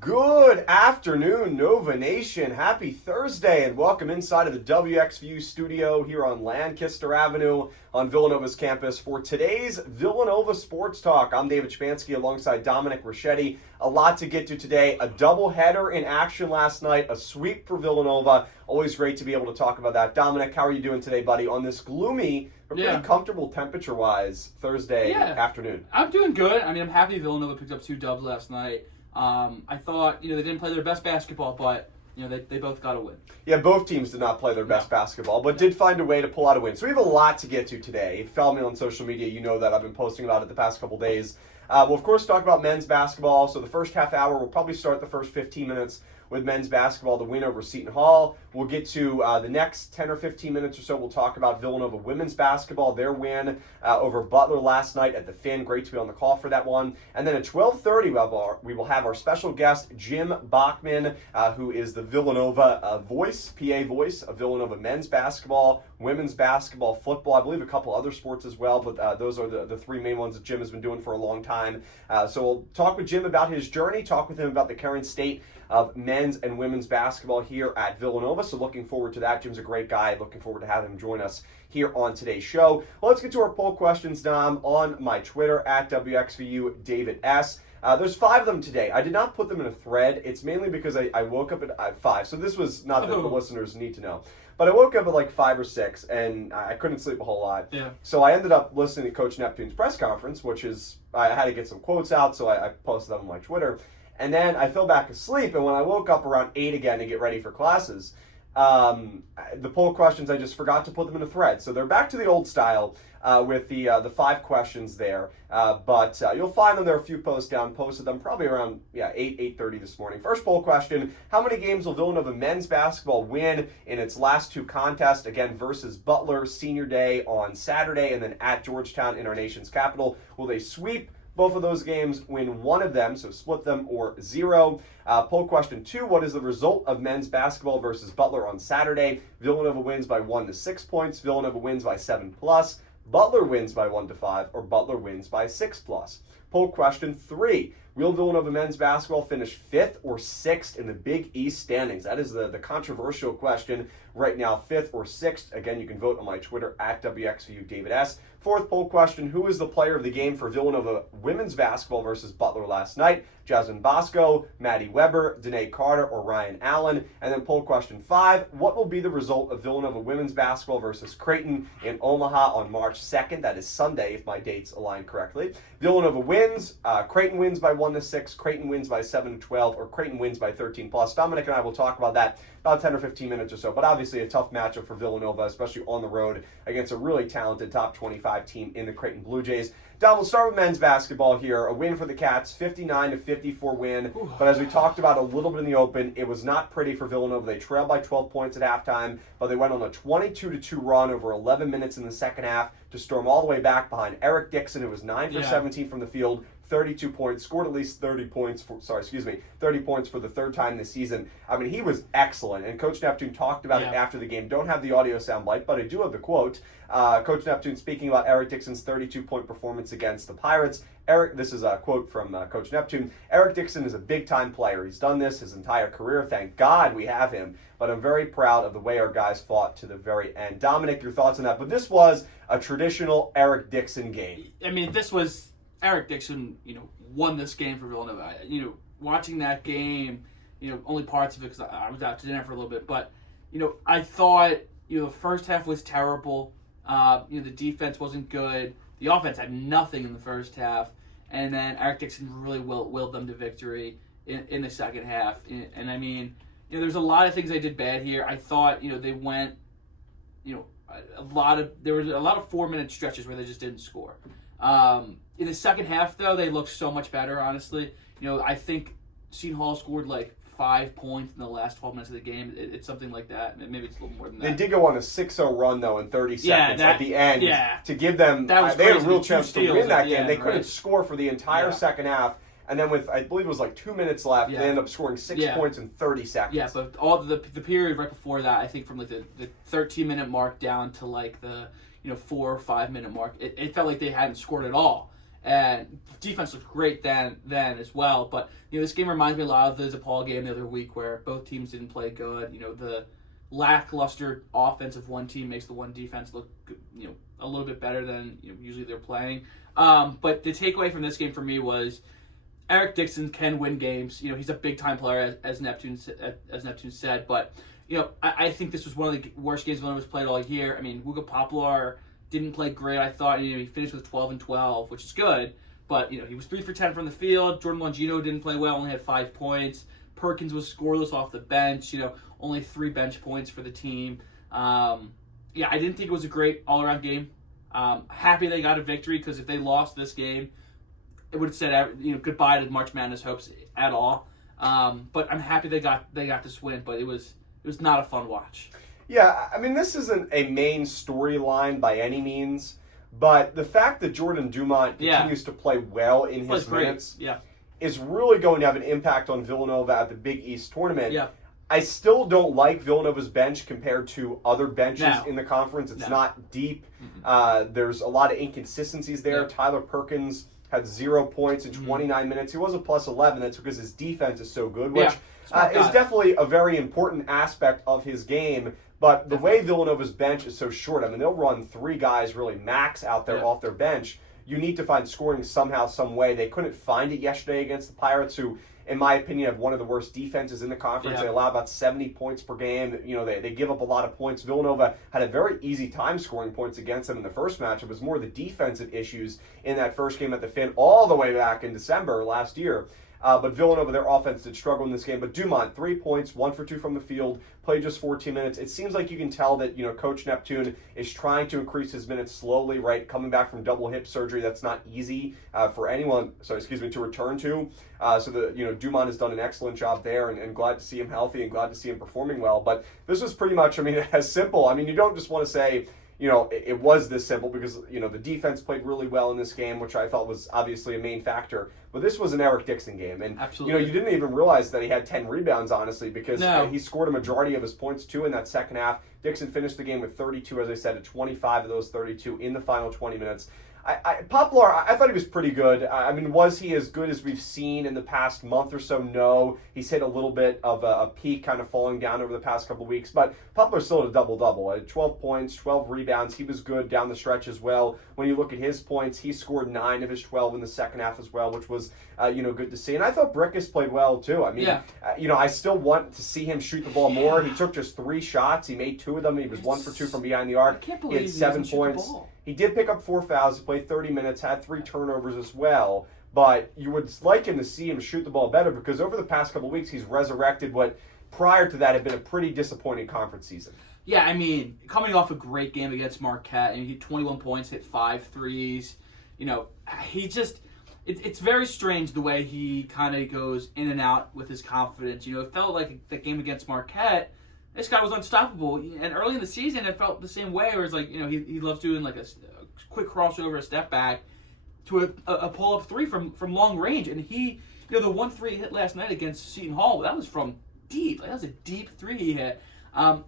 Good afternoon, Nova Nation. Happy Thursday and welcome inside of the WXVU studio here on Lancaster Avenue on Villanova's campus for today's Villanova Sports Talk. I'm David Szczepanski alongside Dominic Richetti. A lot to get to today. A doubleheader in action last night, a sweep for Villanova. Always great to be able to talk about that. Dominic, how are you doing today, buddy, on this gloomy but pretty comfortable temperature-wise Thursday afternoon? I'm doing good. I mean, I'm happy Villanova picked up 2 dubs last night. I thought, they didn't play their best basketball, but, they both got a win. Yeah, both teams did not play their best basketball, but did find a way to pull out a win. So we have a lot to get to today. If you follow me on social media, you know that I've been posting about it the past couple days. We'll, of course, talk about men's basketball. So the first half hour, we'll probably start the first 15 minutes with men's basketball, the win over Seton Hall. We'll get to the next 10 or 15 minutes or so. We'll talk about Villanova women's basketball, their win over Butler last night at the Finn. Great to be on the call for that one. And then at 12:30, we will have our special guest, Jim Bachman, who is the Villanova voice, PA voice of Villanova men's basketball, women's basketball, football, I believe a couple other sports as well, but those are the three main ones that Jim has been doing for a long time. So we'll talk with Jim about his journey, talk with him about the current state of men's and women's basketball here at Villanova. So looking forward to that. Jim's a great guy. Looking forward to having him join us here on today's show. Well, let's get to our poll questions, Dom, on my Twitter at WXVU David S. There's 5 of them today. I did not put them in a thread. It's mainly because I woke up at 5. So this was not that the listeners need to know. But I woke up at like 5 or 6, and I couldn't sleep a whole lot. Yeah. So I ended up listening to Coach Neptune's press conference, which is, I had to get some quotes out, so I posted them on my Twitter. And then I fell back asleep, and when I woke up around 8 again to get ready for classes, the poll questions, I just forgot to put them in a thread. So they're back to the old style with the 5 questions there. But you'll find them there, a few posts down, posted them probably around 8:30 this morning. First poll question, how many games will Villanova men's basketball win in its last 2 contests, again versus Butler Senior Day on Saturday and then at Georgetown in our nation's capital? Will they sweep both of those games, win one of them, so split them, or 0? Poll question 2, what is the result of men's basketball versus Butler on Saturday? Villanova wins by 1 to 6 points, Villanova wins by 7+, Butler wins by 1 to 5, or Butler wins by 6+. Poll question 3, will Villanova men's basketball finish 5th or 6th in the Big East standings? That is the controversial question right now, 5th or 6th. Again, you can vote on my Twitter at WXVU David S. 4th poll question, who is the player of the game for Villanova women's basketball versus Butler last night? Jasmine Bosco, Maddie Weber, Danae Carter, or Ryan Allen? And then poll question 5, what will be the result of Villanova women's basketball versus Creighton in Omaha on March 2nd? That is Sunday, if my dates align correctly. Villanova wins, Creighton wins by 1 to 6, Creighton wins by 7 to 12, or Creighton wins by 13+. Dominic and I will talk about that about 10 or 15 minutes or so, but obviously a tough matchup for Villanova, especially on the road against a really talented top 25 team in the Creighton Blue Jays. Dom, we'll start with men's basketball here. A win for the Cats, 59-54 win. But as we talked about a little bit in the open, it was not pretty for Villanova. They trailed by 12 points at halftime, but they went on a 22-2 run over 11 minutes in the second half to storm all the way back behind Eric Dixon, who was 9 for 17 from the field, 32 points, scored at least 30 points for the third time this season. I mean, he was excellent, and Coach Neptune talked about it after the game. Don't have the audio soundbite, but I do have the quote. Coach Neptune speaking about Eric Dixon's 32-point performance against the Pirates. This is a quote from Coach Neptune. Eric Dixon is a big-time player. He's done this his entire career. Thank God we have him. But I'm very proud of the way our guys fought to the very end. Dominic, your thoughts on that? But this was a traditional Eric Dixon game. I mean, this was Eric Dixon, won this game for Villanova. Watching that game, only parts of it because I was out to dinner for a little bit. But, I thought, the first half was terrible. The defense wasn't good. The offense had nothing in the first half. And then Eric Dixon really willed them to victory in the second half. And I mean, there's a lot of things they did bad here. I thought, they went, there was a lot of 4-minute stretches where they just didn't score. In the second half, though, they looked so much better, honestly. I think Seton Hall scored like 5 points in the last 12 minutes of the game. It's something like that. Maybe it's a little more than that. They did go on a 6-0 run, though, in 30 seconds at the end to give them... They had a real chance to win that game. They couldn't score for the entire second half. And then with, I believe it was like 2 minutes left, they ended up scoring 6 points in 30 seconds. Yeah, but all the period right before that, I think from like the 13-minute mark down to like the 4 or 5 minute mark, it felt like they hadn't scored at all. And defense looked great then as well. But, this game reminds me a lot of the DePaul game the other week where both teams didn't play good. The lackluster offense of one team makes the one defense look, a little bit better than usually they're playing. But the takeaway from this game for me was Eric Dixon can win games. He's a big-time player, as Neptune said. But, I think this was one of the worst games Villanova's played all year. I mean, Hugo Poplar didn't play great. I thought he finished with 12 and 12, which is good. But he was 3 for 10 from the field. Jordan Longino didn't play well, only had 5 points. Perkins was scoreless off the bench. Only 3 bench points for the team. I didn't think it was a great all-around game. Happy they got a victory because if they lost this game, it would have said goodbye to March Madness hopes at all. But I'm happy they got this win. But it was not a fun watch. Yeah, I mean, this isn't a main storyline by any means, but the fact that Jordan Dumont continues to play well in his minutes is really going to have an impact on Villanova at the Big East tournament. Yeah. I still don't like Villanova's bench compared to other benches in the conference. It's not deep. There's a lot of inconsistencies there. Yeah. Tyler Perkins had 0 points in 29 minutes. He was a plus 11. That's because his defense is so good, which is definitely a very important aspect of his game. But the way Villanova's bench is so short, I mean, they'll run 3 guys really max out there off their bench. You need to find scoring somehow, some way. They couldn't find it yesterday against the Pirates, who, in my opinion, have one of the worst defenses in the conference. They allow about 70 points per game. They give up a lot of points. Villanova had a very easy time scoring points against them in the first match. It was more the defensive issues in that first game at the Finn all the way back in December last year. But Villanova, their offense did struggle in this game. But Dumont, 3 points, 1 for 2 from the field, played just 14 minutes. It seems like you can tell that, Coach Neptune is trying to increase his minutes slowly, right? Coming back from double hip surgery, that's not easy for anyone, to return to. Dumont has done an excellent job there, and glad to see him healthy and glad to see him performing well. But this was pretty much, as simple. You don't just want to say, it was this simple because, the defense played really well in this game, which I thought was obviously a main factor. But this was an Eric Dixon game. And, absolutely. You didn't even realize that he had 10 rebounds, honestly, because he scored a majority of his points, too, in that second half. Dixon finished the game with 32, as I said, at 25 of those 32 in the final 20 minutes. Poplar, I thought he was pretty good. Was he as good as we've seen in the past month or so? No. He's hit a little bit of a peak, kind of falling down over the past couple of weeks. But Poplar still had a double-double. 12 points, 12 rebounds. He was good down the stretch as well. When you look at his points, he scored 9 of his 12 in the second half as well, which was, good to see. And I thought Brickus played well, too. I still want to see him shoot the ball more. He took just 3 shots. He made 2 of them. He was 1 for 2 from behind the arc. I can't believe he had 7 points. He did pick up 4 fouls. He played 30 minutes, had 3 turnovers as well. But you would like him to see him shoot the ball better because over the past couple of weeks, he's resurrected what prior to that had been a pretty disappointing conference season. Yeah, coming off a great game against Marquette, and he had 21 points, hit 5 threes. It's very strange the way he kind of goes in and out with his confidence. It felt like the game against Marquette, this guy was unstoppable. And early in the season, it felt the same way. Where it's like, he loves doing like a quick crossover, a step back to a pull-up 3 from long range. And he, the 1-3 he hit last night against Seton Hall, that was from deep. That was a deep 3 he hit. I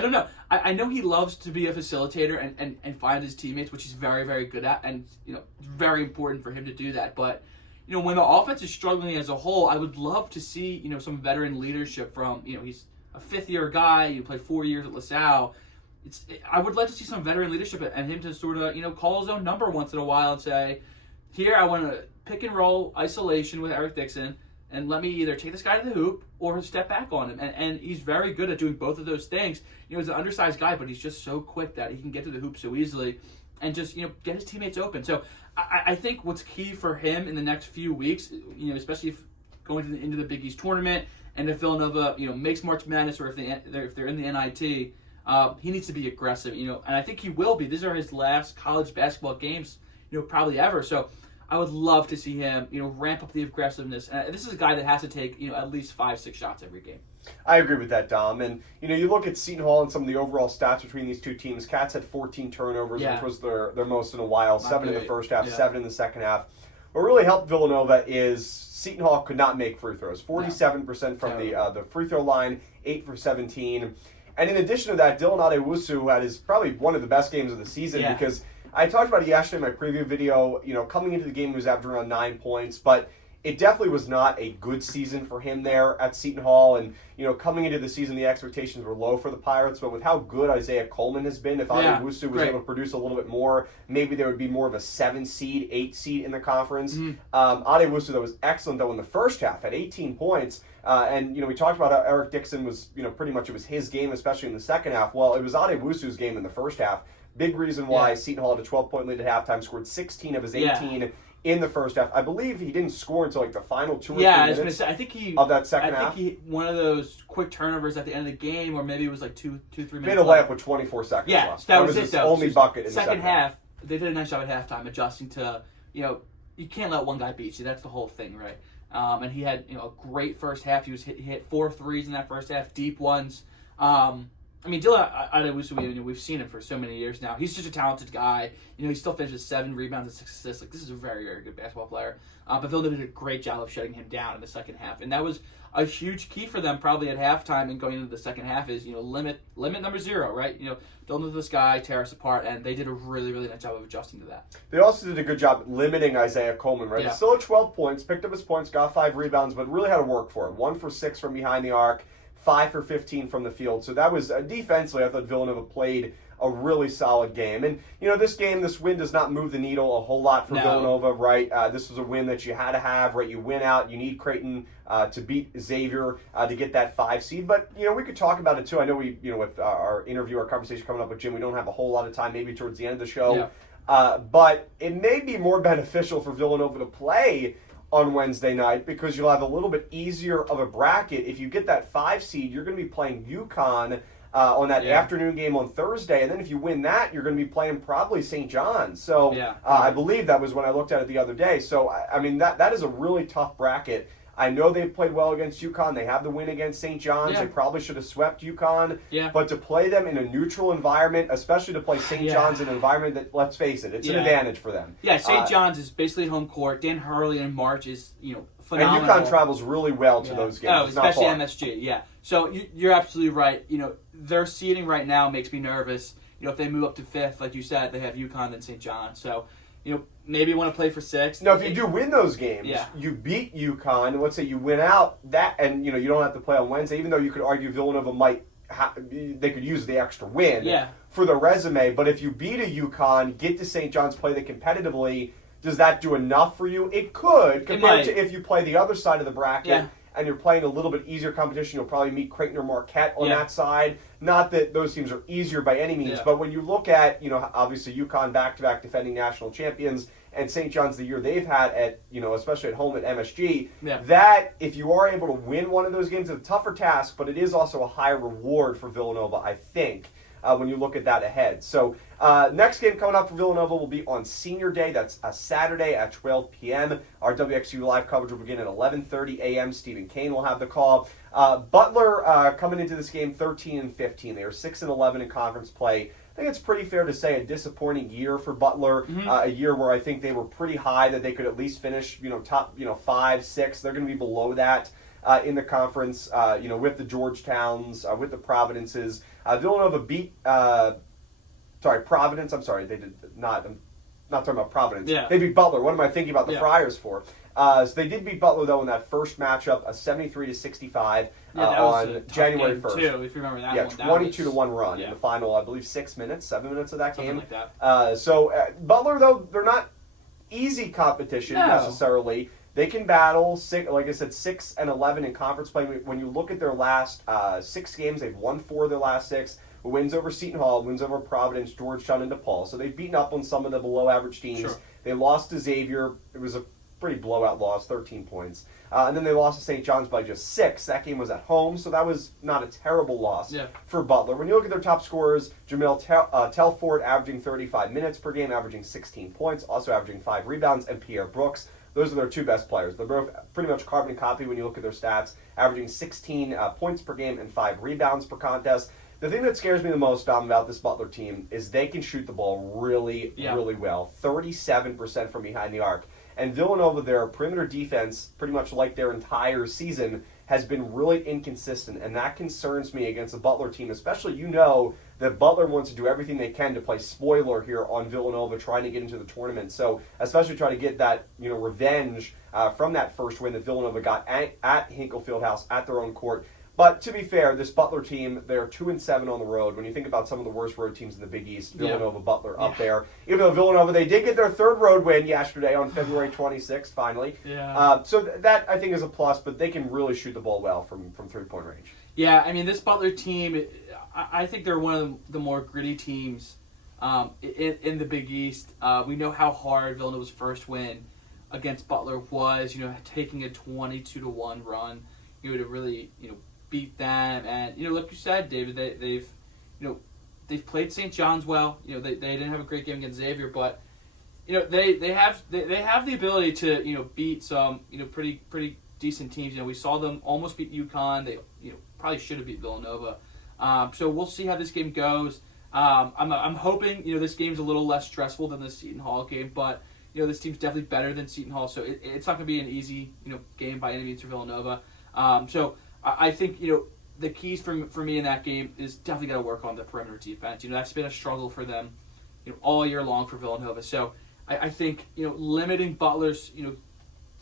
don't know. I know he loves to be a facilitator and find his teammates, which he's very, very good at. And, it's very important for him to do that. But, when the offense is struggling as a whole, I would love to see, some veteran leadership from, he's a 5th-year guy. You played 4 years at LaSalle. I would like to see some veteran leadership and him to sort of, call his own number once in a while and say, here, I want to pick and roll isolation with Eric Dixon and let me either take this guy to the hoop or step back on him. And he's very good at doing both of those things. He's an undersized guy, but he's just so quick that he can get to the hoop so easily and just, get his teammates open. So I think what's key for him in the next few weeks, especially if going into the Big East tournament, and if Villanova, makes March Madness, or if they're in the NIT, he needs to be aggressive, and I think he will be. These are his last college basketball games, probably ever. So I would love to see him, ramp up the aggressiveness. And this is a guy that has to take, at least 5-6 shots every game. I agree with that, Dom. And, you look at Seton Hall and some of the overall stats between these two teams. Cats had 14 turnovers, which was their most in a while. 7 in the first half, 7 in the second half. What really helped Villanova is Seton Hall could not make free throws. 47% from the free throw line, 8 for 17. And in addition to that, Dylan Adewusu had probably one of the best games of the season because I talked about it yesterday in my preview video. Coming into the game, he was averaging around 9 points, but it definitely was not a good season for him there at Seton Hall. And, coming into the season, the expectations were low for the Pirates. But with how good Isaiah Coleman has been, if Adewusu was able to produce a little bit more, maybe there would be more of a 7 seed, 8 seed in the conference. Adewusu, though, was excellent, though, in the first half at 18 points. And, we talked about how Eric Dixon was, pretty much it was his game, especially in the second half. Well, it was Adewusu's game in the first half. Big reason why Seton Hall had a 12-point lead at halftime, scored 16 of his 18 in the first half. I believe he didn't score until the final 2 or 3 minutes I was going to say, I think of that second half. I think one of those quick turnovers at the end of the game, or maybe it was 2-3 minutes. Made a layup with 24 seconds left. That was his it, though. only bucket in the second half. They did a nice job at halftime adjusting to, you can't let one guy beat you. That's the whole thing, right? And he had a great first half. He hit 4 threes in that first half, deep ones. Dylan Adewusu, we've seen him for so many years now. He's such a talented guy. He still finishes 7 rebounds and 6 assists. This is a very, very good basketball player. But Villanova did a great job of shutting him down in the second half. And that was a huge key for them probably at halftime and going into the second half is, limit number 0, right? Don't let this guy tear us apart. And they did a really, really nice job of adjusting to that. They also did a good job limiting Isaiah Coleman, right? Yeah. Still at 12 points, picked up his points, got 5 rebounds, but really had to work for him. 1 for 6 from behind the arc. 5 for 15 from the field. So that was, defensively, I thought Villanova played a really solid game. And, this win does not move the needle a whole lot for Villanova, right? This was a win that you had to have, right? You win out. You need Creighton to beat Xavier to get that 5 seed. But, we could talk about it, too. I know we, with our interview, our conversation coming up with Jim, we don't have a whole lot of time, maybe towards the end of the show. Yeah. But it may be more beneficial for Villanova to play on Wednesday night because you'll have a little bit easier of a bracket. If you get that 5 seed, you're going to be playing UConn on that afternoon game on Thursday, and then if you win that, you're going to be playing probably St. John's. So I believe that was when I looked at it the other day. So, that is a really tough bracket. I know they've played well against UConn. They have the win against St. John's. They probably should have swept UConn. But to play them in a neutral environment, especially to play St. John's in an environment that, let's face it, it's an advantage for them. St. John's is basically home court. Dan Hurley in March is, phenomenal. And UConn travels really well to those games. Oh, especially MSG, So you're absolutely right. Their seeding right now makes me nervous. If they move up to 5th, like you said, they have UConn and St. John's. So, maybe you want to play for 6th. Now, if you do win those games, you beat UConn, and let's say you win out, and you don't have to play on Wednesday, even though you could argue Villanova might they could use the extra win for the resume. But if you beat a UConn, get to St. John's, play them competitively, does that do enough for you? It could, compared to if you play the other side of the bracket and you're playing a little bit easier competition. You'll probably meet Creighton or Marquette on that side. Not that those teams are easier by any means, but when you look at, obviously UConn back-to-back defending national champions and St. John's the year they've had at, especially at home at MSG, that if you are able to win one of those games, it's a tougher task, but it is also a higher reward for Villanova, I think, when you look at that ahead. So next game coming up for Villanova will be on Senior Day. That's a Saturday at 12 p.m. Our WXVU live coverage will begin at 11:30 a.m. Stephen Kane will have the call. Butler coming into this game 13-15. They are 6-11 in conference play. I think it's pretty fair to say a disappointing year for Butler. A year where I think they were pretty high that they could at least finish, top, 5, 6. They're going to be below that in the conference. With the Georgetowns, with the Providences. Villanova beat. Providence. I'm sorry, they did not. I'm not talking about Providence. They beat Butler. What am I thinking about the Friars for? So they did beat Butler though in that first matchup, a 73-65 on January 1st. Too, if you remember that one. 22-1 run in the final. I believe 7 minutes of that Something game. Like that. So Butler though, they're not easy competition necessarily. They can battle, like I said, 6-11 in conference play. When you look at their last 6 games, they've won 4 of their last 6. Wins over Seton Hall, wins over Providence, Georgetown, and DePaul. So they've beaten up on some of the below-average teams. Sure. They lost to Xavier. It was a pretty blowout loss, 13 points. And then they lost to St. John's by just 6. That game was at home, so that was not a terrible loss for Butler. When you look at their top scorers, Jamil Telford averaging 35 minutes per game, averaging 16 points, also averaging 5 rebounds, and Pierre Brooks. Those are their 2 best players. They're both pretty much carbon copy when you look at their stats, averaging 16 points per game and 5 rebounds per contest. The thing that scares me the most, Dom, about this Butler team is they can shoot the ball really, really well. 37% from behind the arc. And Villanova, their perimeter defense, pretty much like their entire season, has been really inconsistent, and that concerns me against the Butler team, especially that Butler wants to do everything they can to play spoiler here on Villanova, trying to get into the tournament. So especially try to get that revenge from that first win that Villanova got at Hinkle Fieldhouse at their own court. But to be fair, this Butler team, they're 2-7 on the road. When you think about some of the worst road teams in the Big East, Villanova, Butler up there. Even though Villanova, they did get their third road win yesterday on February 26th, finally. Yeah. So that, I think, is a plus, but they can really shoot the ball well from three-point range. Yeah, I mean, this Butler team, I think they're one of the more gritty teams in the Big East. We know how hard Villanova's first win against Butler was, taking a 22-1 run, to really, beat them. And like you said, David, they've played St. John's well. They didn't have a great game against Xavier, but they have the ability to beat some pretty decent teams. We saw them almost beat UConn. They probably should have beat Villanova. So we'll see how this game goes. I'm hoping this game's a little less stressful than the Seton Hall game, but this team's definitely better than Seton Hall, so it's not going to be an easy game by any means for Villanova. So I think the keys for me in that game is definitely got to work on the perimeter defense. That's been a struggle for them all year long for Villanova. So I think limiting Butler's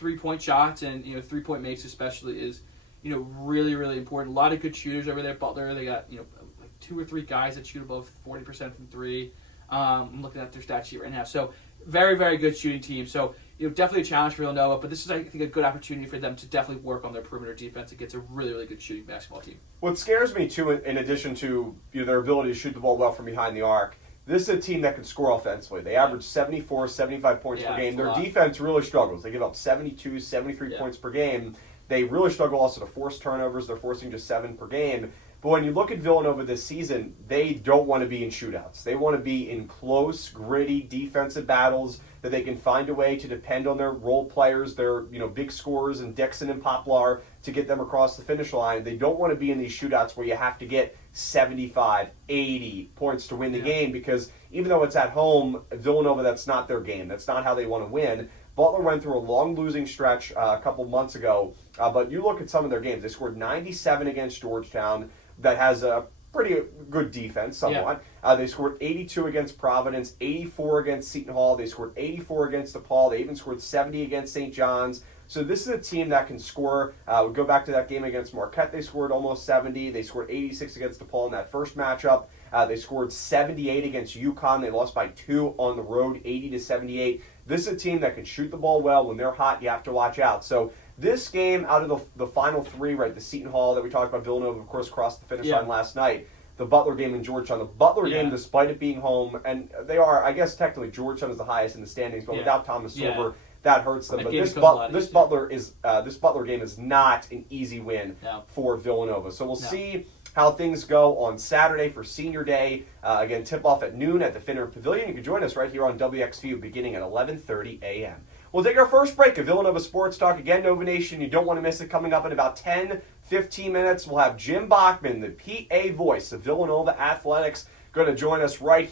3-point shots and 3-point makes especially is really, really important. A lot of good shooters over there at Butler. They got like 2 or 3 guys that shoot above 40% from 3. I'm looking at their stat sheet right now. So very, very good shooting team. So definitely a challenge for Villanova, but this is, I think, a good opportunity for them to definitely work on their perimeter defense against a really, really good shooting basketball team. What scares me, too, in addition to their ability to shoot the ball well from behind the arc, this is a team that can score offensively. They average 74, 75 points per game. Their defense really struggles. They give up 72, 73 points per game. They really struggle also to force turnovers. They're forcing just 7 per game. But when you look at Villanova this season, they don't want to be in shootouts. They want to be in close, gritty defensive battles that they can find a way to depend on their role players, their big scorers and Dixon and Poplar to get them across the finish line. They don't want to be in these shootouts where you have to get 75, 80 points to win the game, because even though it's at home, Villanova, that's not their game. That's not how they want to win. Butler went through a long losing stretch a couple months ago, but you look at some of their games. They scored 97 against Georgetown. That has a pretty good defense, somewhat. Yeah. They scored 82 against Providence, 84 against Seton Hall. They scored 84 against DePaul. They even scored 70 against St. John's. So this is a team that can score. We go back to that game against Marquette. They scored almost 70. They scored 86 against DePaul in that first matchup. They scored 78 against UConn. They lost by 2 on the road, 80-78. This is a team that can shoot the ball well. When they're hot, you have to watch out. So this game, out of the final 3, right, the Seton Hall that we talked about, Villanova, of course, crossed the finish line last night. The Butler game in Georgetown. The Butler game, despite it being home, and they are, I guess, technically Georgetown is the highest in the standings, but without Thomas Silver, that hurts them. But this Butler game is not an easy win for Villanova. So we'll see how things go on Saturday for Senior Day. Again, tip-off at noon at the Finner Pavilion. You can join us right here on WXVU beginning at 11:30 a.m. We'll take our first break of Villanova Sports Talk. Again, Nova Nation, you don't want to miss it. Coming up in about 10-15 minutes, we'll have Jim Bachman, the PA voice of Villanova Athletics, going to join us right here.